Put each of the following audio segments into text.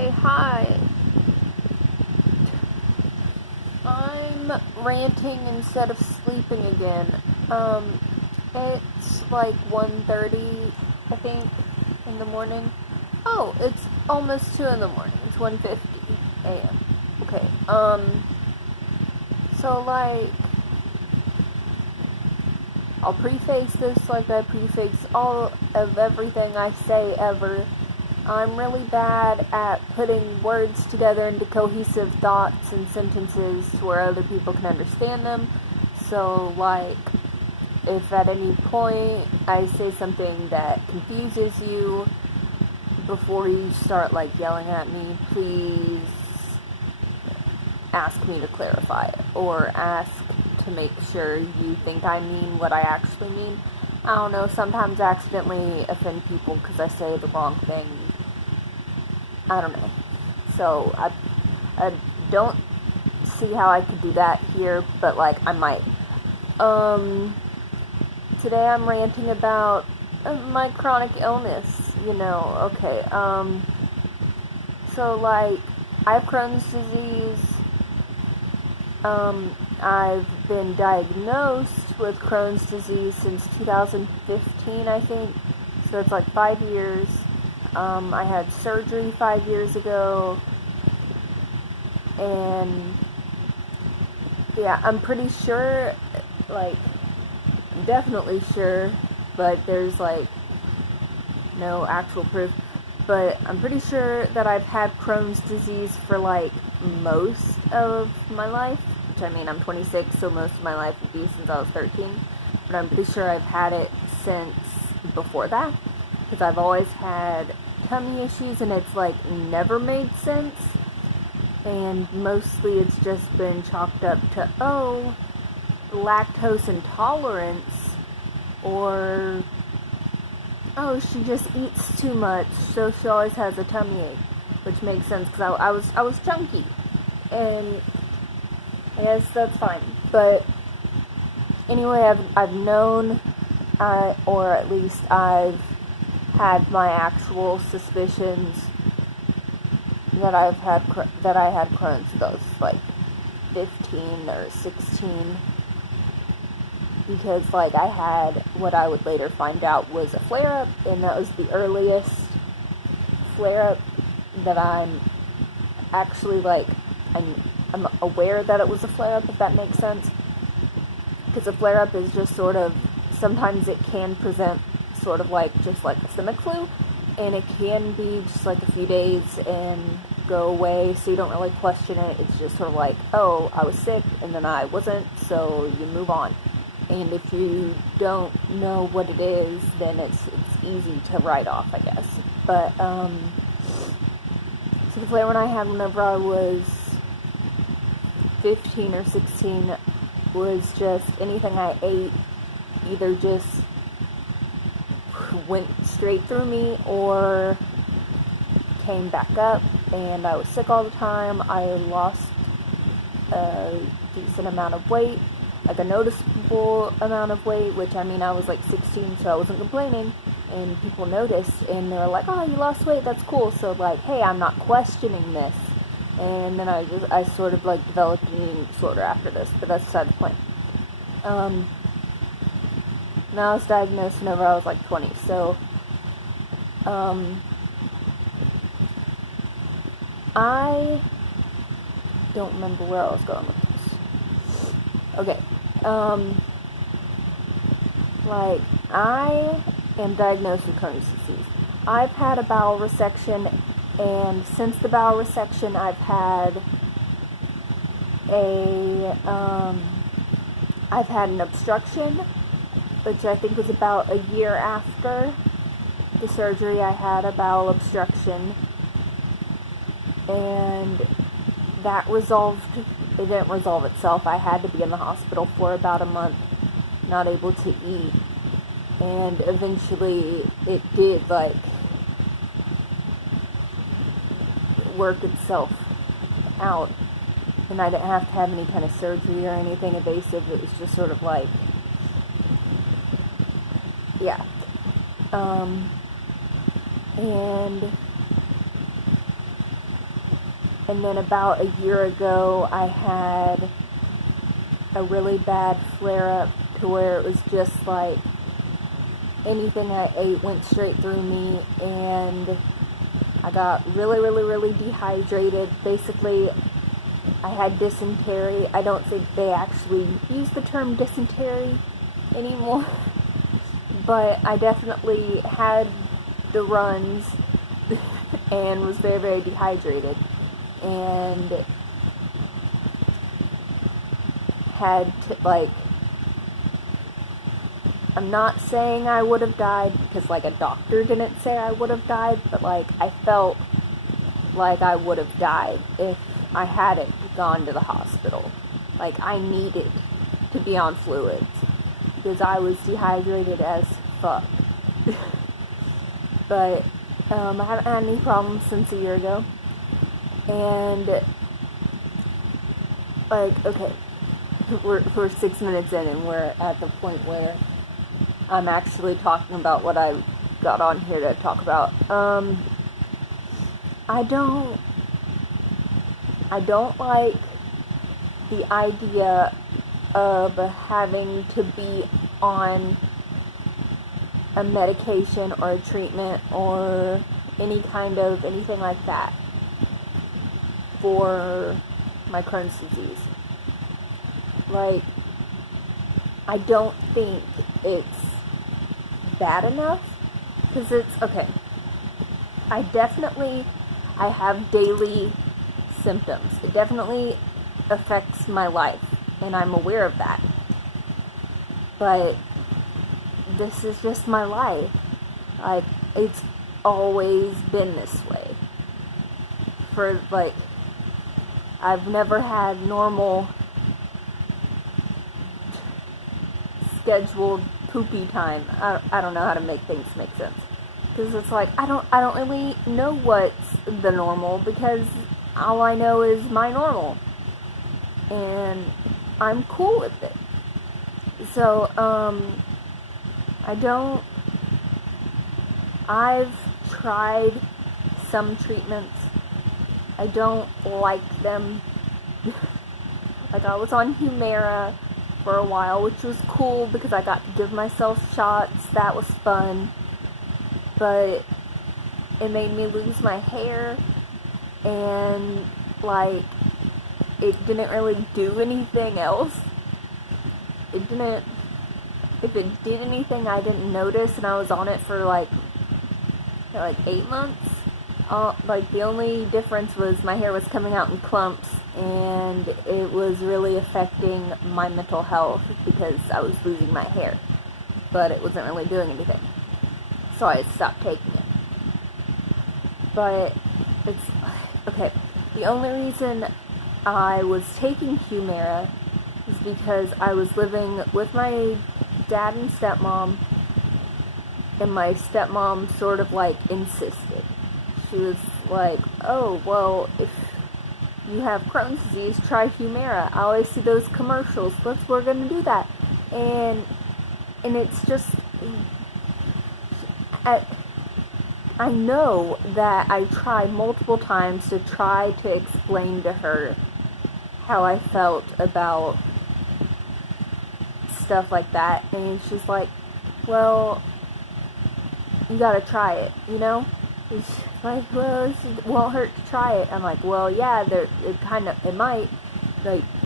Okay, hi. I'm ranting instead of sleeping again. It's like 1:30, I think, in the morning. Oh, it's almost 2 in the morning. It's 1:50 a.m. Okay, so like, I'll preface this like I preface all of everything I say ever. I'm really bad at putting words together into cohesive thoughts and sentences to where other people can understand them. So, like, if at any point I say something that confuses you, before you start, like, yelling at me, please ask me to clarify it, or ask to make sure you think I mean what I actually mean. I don't know, sometimes I accidentally offend people because I say the wrong thing. I don't know. So, I don't see how I could do that here, but, like, I might. Today I'm ranting about my chronic illness, okay, so, like, I have Crohn's disease. I've been diagnosed with Crohn's disease since 2015, I think, so it's like 5 years. I had surgery 5 years ago, and yeah, I'm pretty sure, like, definitely sure, but there's, like, no actual proof, but I'm pretty sure that I've had Crohn's disease for, like, most of my life, which, I mean, I'm 26, so most of my life would be since I was 13, but I'm pretty sure I've had it since before that, because I've always had tummy issues, and it's, like, never made sense, and mostly it's just been chalked up to, lactose intolerance, or, she just eats too much, so she always has a tummy ache, which makes sense, because I was chunky, and I guess that's fine, but anyway, I've known, or at least I've had my actual suspicions that I had Crohn's since I was like 15 or 16, because, like, I had what I would later find out was a flare-up, and that was the earliest flare-up that I'm actually, like, I'm aware that it was a flare-up, if that makes sense, because a flare-up is just sort of, sometimes it can present sort of like just like a stomach flu, and it can be just like a few days and go away, so you don't really question it. It's just sort of like, oh, I was sick and then I wasn't, so you move on. And if you don't know what it is, then it's easy to write off, I guess. But so the flare one I had whenever I was 15 or 16 was just anything I ate either just went straight through me or came back up, and I was sick all the time. I lost a decent amount of weight, like a noticeable amount of weight, which, I mean, I was like 16, so I wasn't complaining, and people noticed, and they were like, oh, you lost weight, that's cool, so, like, hey, I'm not questioning this. And then I sort of, like, developed an eating disorder after this, but that's beside the point. Now I was diagnosed whenever I was like 20, so, I don't remember where I was going with this. Okay, like, I am diagnosed with Crohn's disease. I've had a bowel resection, and since the bowel resection, I've had an obstruction, which I think was about a year after the surgery. I had a bowel obstruction, and that resolved. It didn't resolve itself. I had to be in the hospital for about a month, not able to eat, and eventually it did, like, work itself out, and I didn't have to have any kind of surgery or anything invasive. It was just sort of like, yeah, and And then about a year ago, I had a really bad flare-up to where it was just like anything I ate went straight through me, and I got really dehydrated. Basically, I had dysentery. I don't think they actually use the term dysentery anymore, but I definitely had the runs and was very dehydrated, and had to, I'm not saying I would have died, because a doctor didn't say I would have died, but I felt like I would have died if I hadn't gone to the hospital. I needed to be on fluids because I was dehydrated as fuck. But I haven't had any problems since a year ago. And okay, we're 6 minutes in, and we're at the point where I'm actually talking about what I got on here to talk about. I don't like the idea of having to be on a medication or a treatment or anything like that for my Crohn's disease. I don't think it's bad enough, because it's, okay, I have daily symptoms. It definitely affects my life, and I'm aware of that. But this is just my life. It's always been this way. I've never had normal scheduled poopy time. I don't know how to make things make sense. Because it's I don't really know what's the normal, because all I know is my normal. And I'm cool with it. So, I've tried some treatments. I don't like them. I was on Humira for a while, which was cool because I got to give myself shots. That was fun. But it made me lose my hair, and it didn't really do anything else. If it did anything, I didn't notice, and I was on it for 8 months. The only difference was my hair was coming out in clumps, and it was really affecting my mental health because I was losing my hair, but it wasn't really doing anything. So I stopped taking it. But it's, okay, the only reason I was taking Humira is because I was living with my dad and stepmom, and my stepmom sort of insisted. She was oh, well, if you have Crohn's disease, try Humira. I always see those commercials. We're gonna do that. And it's just, I know that I tried multiple times to try to explain to her how I felt about stuff like that, and she's well, you gotta try it, It's well, it won't hurt to try it. I'm well, yeah, it might.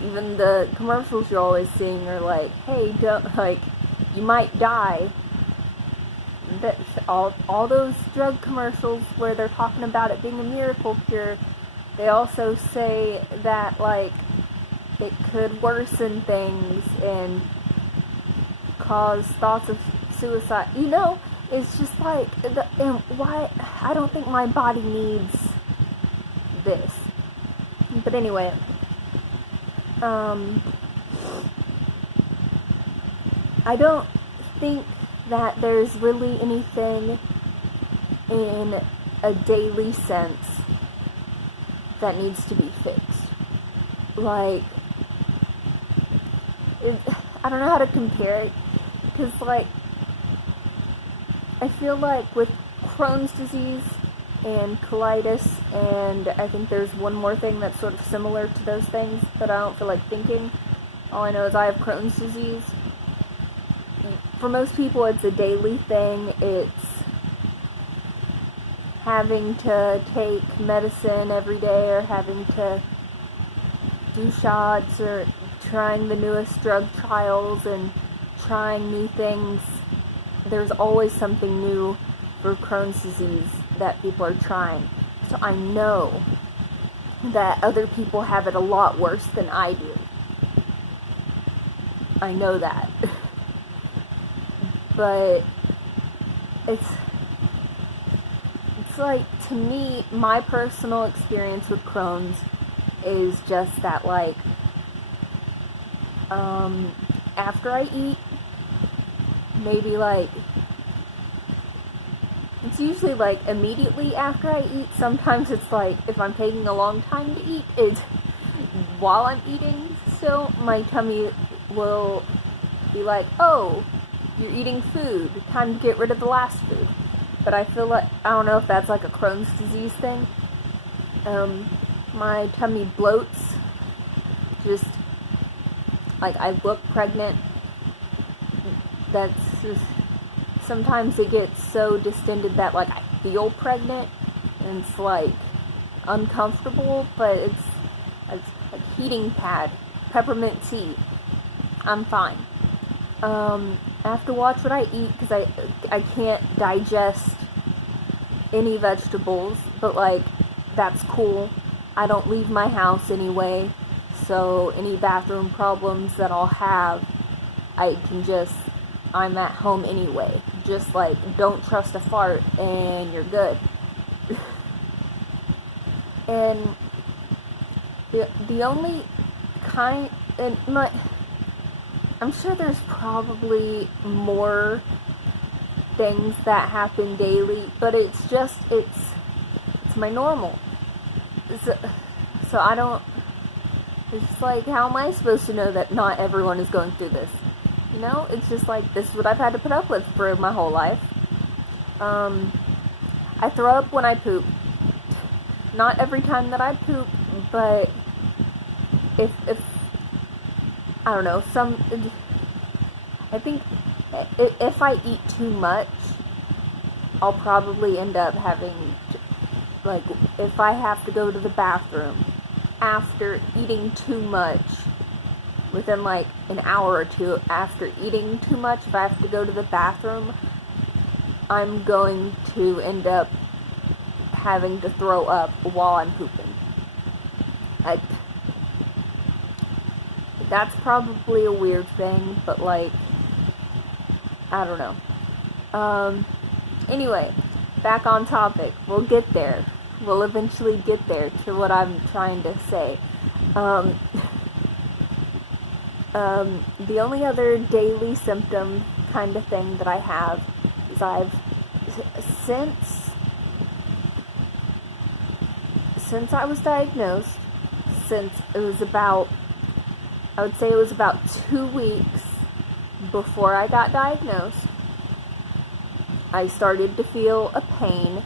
Even the commercials you're always seeing are hey, don't, you might die. That's all those drug commercials where they're talking about it being a miracle cure, they also say that, it could worsen things and cause thoughts of suicide. It's just why? I don't think my body needs this. But anyway, I don't think that there's really anything in a daily sense that needs to be fixed. I don't know how to compare it, because I feel with Crohn's disease, and colitis, and I think there's one more thing that's sort of similar to those things, but I don't feel like thinking. All I know is I have Crohn's disease. For most people, it's a daily thing. It's having to take medicine every day, or having to do shots, or trying the newest drug trials and trying new things. There's always something new for Crohn's disease that people are trying. So I know that other people have it a lot worse than I do. I know that. But it's like, to me, my personal experience with Crohn's is just that, like, after I eat, maybe, like, it's usually, like, immediately after I eat. Sometimes it's, like, if I'm taking a long time to eat, it's while I'm eating still, my tummy will be like, oh, you're eating food, time to get rid of the last food. But I feel like, I don't know if that's like a Crohn's disease thing. My tummy bloats, just, like, I look pregnant. That's just, sometimes it gets so distended that, like, I feel pregnant, and it's, like, uncomfortable, but it's like heating pad, peppermint tea. I'm fine. I have to watch what I eat, because I can't digest any vegetables, but, like, that's cool. I don't leave my house anyway, so any bathroom problems that I'll have, I'm at home anyway. Just, like, don't trust a fart and you're good. And the only kind, and I'm sure there's probably more things that happen daily, but it's my normal. So I don't, it's like, how am I supposed to know that not everyone is going through this? You know, it's just like, this is what I've had to put up with for my whole life. I throw up when I poop. Not every time that I poop, but if I don't know, I think if I eat too much, I'll probably end up having, like, if I have to go to the bathroom after eating too much, within, like, an hour or two after eating too much, if I have to go to the bathroom, I'm going to end up having to throw up while I'm pooping. That's probably a weird thing, but, like, I don't know. Anyway, back on topic. We'll get there. We'll eventually get there to what I'm trying to say. The only other daily symptom kind of thing that I have is since I was diagnosed, since it was about, I would say it was about 2 weeks before I got diagnosed, I started to feel a pain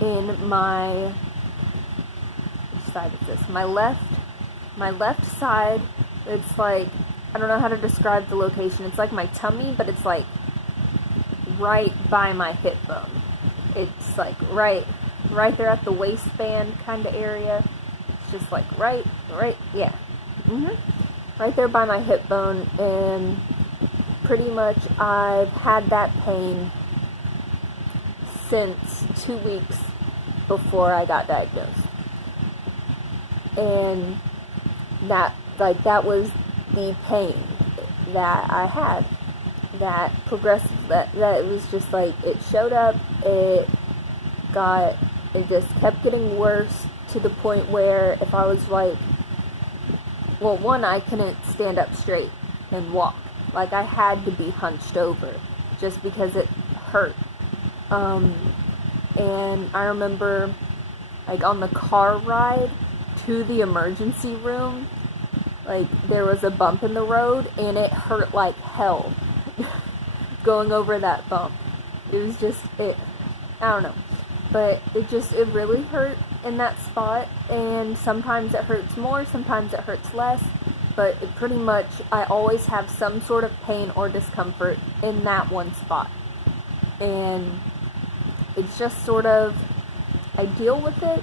in my, which side is this? My left side. It's like, I don't know how to describe the location. It's like my tummy, but it's like right by my hip bone. It's like right there at the waistband kind of area. It's just like right, yeah. Right there by my hip bone, and pretty much I've had that pain since 2 weeks before I got diagnosed. And that was the pain that I had, that progressive, that it was just like, it showed up, it just kept getting worse, to the point where if I was like, well, one, I couldn't stand up straight and walk. Like, I had to be hunched over just because it hurt. And I remember, like, on the car ride to the emergency room, like, there was a bump in the road, and it hurt like hell going over that bump. It was just, I don't know. but it really hurt in that spot, and sometimes it hurts more, sometimes it hurts less, but it pretty much, I always have some sort of pain or discomfort in that one spot, and it's just sort of, I deal with it,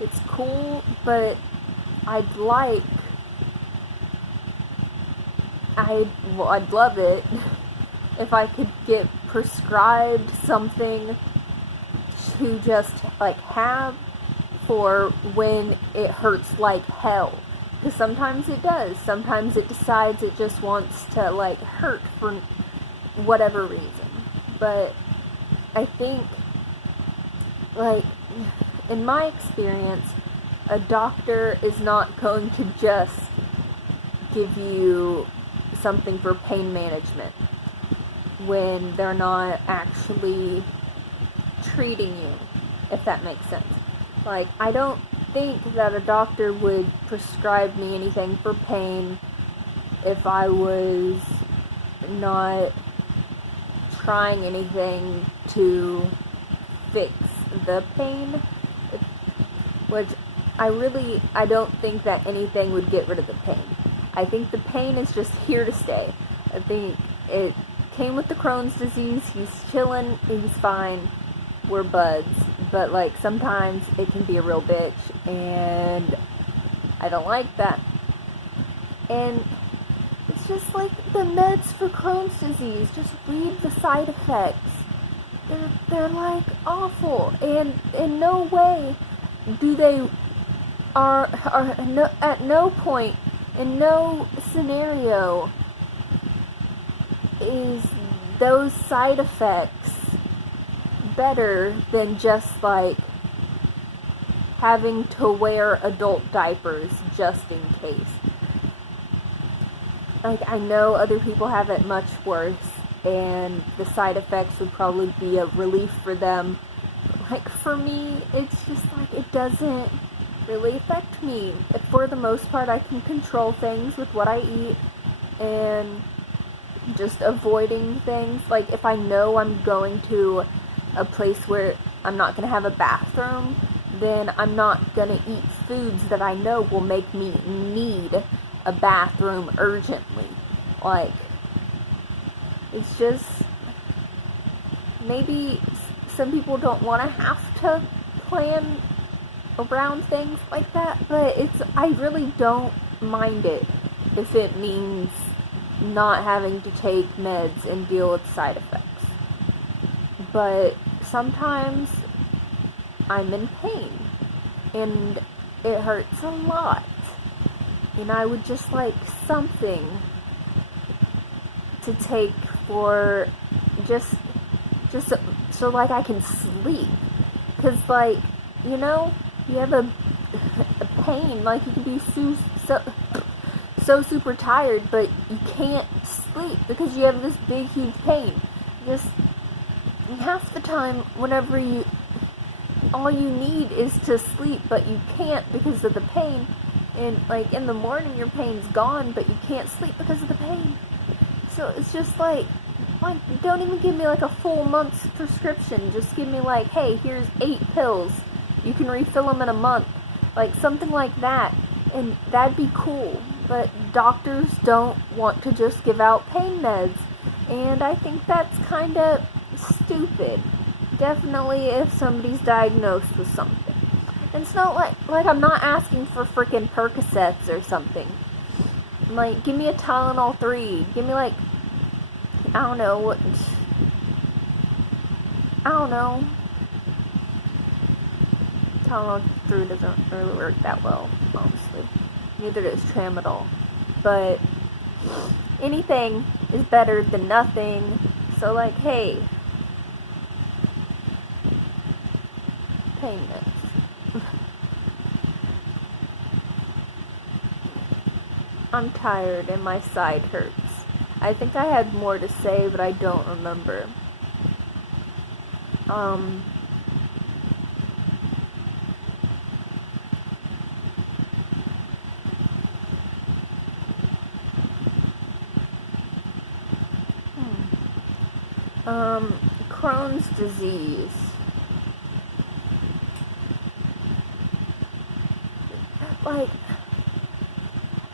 it's cool, but I'd love it if I could get prescribed something to just, like, have for when it hurts like hell. Because sometimes it does. Sometimes it decides it just wants to, like, hurt for whatever reason. But I think, like, in my experience, a doctor is not going to just give you something for pain management when they're not actually treating you, if that makes sense. Like, I don't think that a doctor would prescribe me anything for pain if I was not trying anything to fix the pain, which I don't think that anything would get rid of the pain. I think the pain is just here to stay. I think it came with the Crohn's disease, he's chilling, he's fine, we're buds, but, like, sometimes it can be a real bitch, and I don't like that. And it's just like the meds for Crohn's disease, just read the side effects. They're like awful, and in no way do they at no point, in no scenario is those side effects better than just, like, having to wear adult diapers just in case. Like, I know other people have it much worse, and the side effects would probably be a relief for them. Like, for me, it's just, like, it doesn't really affect me. For the most part, I can control things with what I eat, and just avoiding things. Like, if I know I'm going to a place where I'm not going to have a bathroom, then I'm not going to eat foods that I know will make me need a bathroom urgently. Like, it's just, maybe some people don't want to have to plan around things like that, but I really don't mind it if it means not having to take meds and deal with side effects. But sometimes I'm in pain, and it hurts a lot, and I would just like something to take for just so like I can sleep, because, like, you know, you have a pain, like, you can be so super tired, but you can't sleep because you have this big huge pain. Just half the time, whenever all you need is to sleep, but you can't because of the pain, and, like, in the morning your pain's gone, but you can't sleep because of the pain. So it's just like, don't even give me, like, a full month's prescription. Just give me, like, hey, here's 8 pills. You can refill them in a month. Like, something like that. And that'd be cool. But doctors don't want to just give out pain meds. And I think that's kind of stupid. Definitely if somebody's diagnosed with something. And it's not like I'm not asking for freaking Percocets or something. Like, give me a Tylenol 3. Give me, like, I don't know. Tylenol 3 doesn't really work that well, honestly. Neither does Tramadol. But anything is better than nothing. So, like, hey, pain meds. I'm tired and my side hurts. I think I had more to say, but I don't remember. Crohn's disease. like,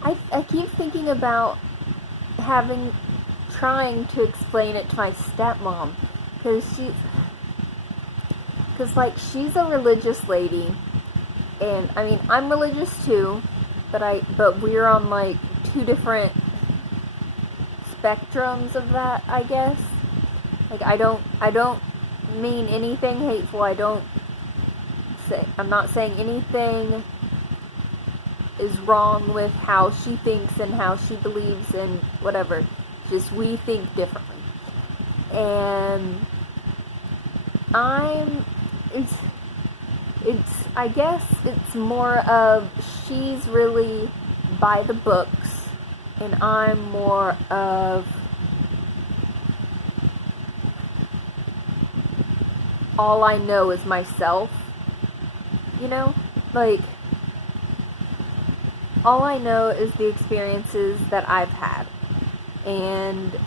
I keep thinking about trying to explain it to my stepmom, because like, she's a religious lady, and, I mean, I'm religious too, but we're on, like, two different spectrums of that, I guess. Like, I don't mean anything hateful. I'm not saying anything is wrong with how she thinks and how she believes and whatever. Just we think differently. And I guess it's more of, she's really by the books, and I'm more of, all I know is myself, you know? Like, all I know is the experiences that I've had, and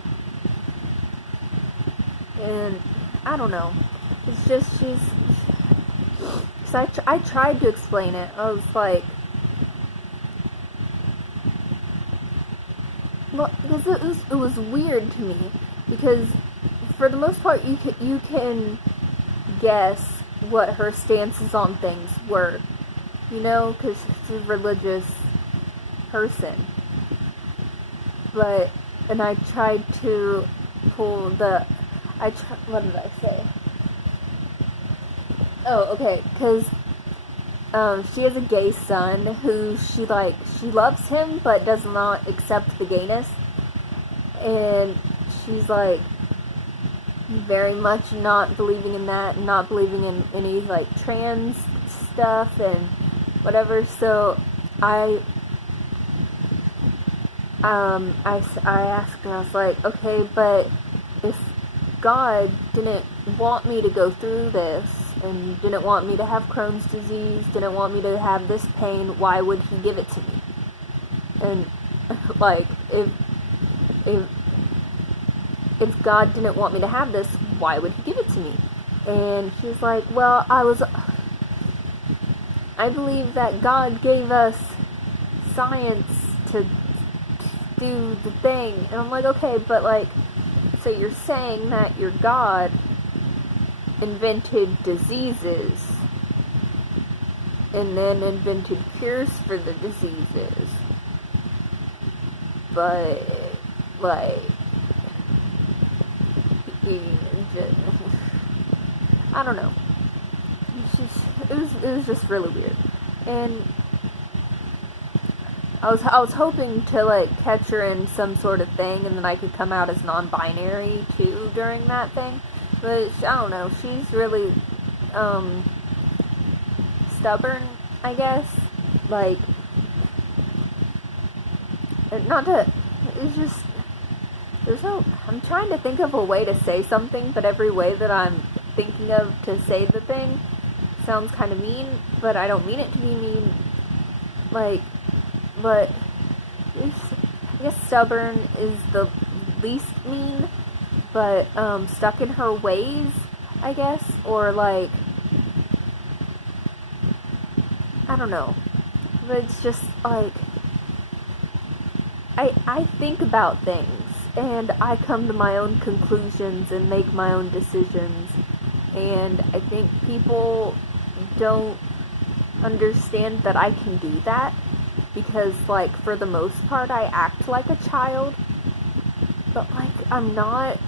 I don't know, it's just, because I tried to explain it. I was like, well, because it was weird to me, because for the most part you can guess what her stances on things were, you know, because she's a religious person. And I tried to pull what did I say? Oh, okay, because she has a gay son who she loves him, but does not accept the gayness, and she's, like, very much not believing in that, not believing in any, like, trans stuff and whatever. So I asked her, I was like, okay, but if God didn't want me to go through this, and didn't want me to have Crohn's disease, didn't want me to have this pain, why would he give it to me? And, like, if God didn't want me to have this, why would he give it to me? And she's like, well, I believe that God gave us science to do the thing. And I'm like, okay, but, like, so you're saying that your God invented diseases and then invented cures for the diseases, but, like, I don't know. It was just really weird. And I was hoping to, like, catch her in some sort of thing, and then I could come out as non-binary too during that thing. But I don't know. She's really stubborn, I guess. Like, not to. It's just. I'm trying to think of a way to say something, but every way that I'm thinking of to say the thing sounds kind of mean, but I don't mean it to be mean. Like, but I guess stubborn is the least mean, but stuck in her ways, I guess, or, like, I don't know. But it's just, like, I think about things, and I come to my own conclusions and make my own decisions, and I think people don't understand that I can do that, because, like, for the most part, I act like a child, but, like, I'm not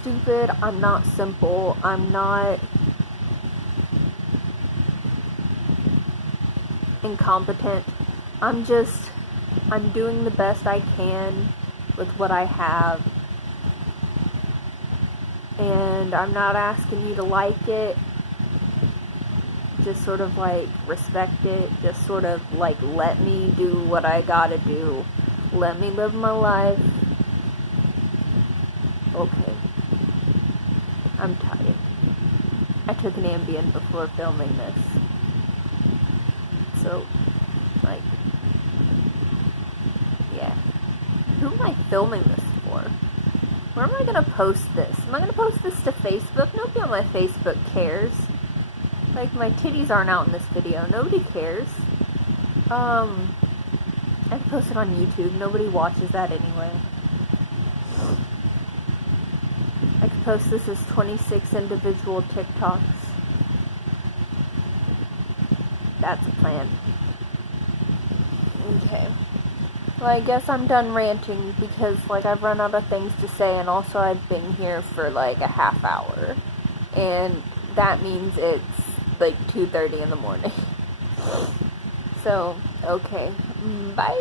stupid, I'm not simple, I'm not incompetent. I'm doing the best I can with what I have, and I'm not asking you to like it, just sort of, like, respect it, just sort of, like, let me do what I gotta do, let me live my life. Okay, I'm tired. I took an Ambien before filming this, so, like, yeah. Who am I filming this for? Where am I gonna post this? Am I gonna post this to Facebook? Nobody on my Facebook cares. Like, my titties aren't out in this video. Nobody cares. I post it on YouTube. Nobody watches that anyway. I could post this as 26 individual TikToks. That's a plan. Okay. Well, I guess I'm done ranting because, like, I've run out of things to say, and also I've been here for, like, a half hour. And that means it's, like, 2:30 in the morning. So, okay. Bye!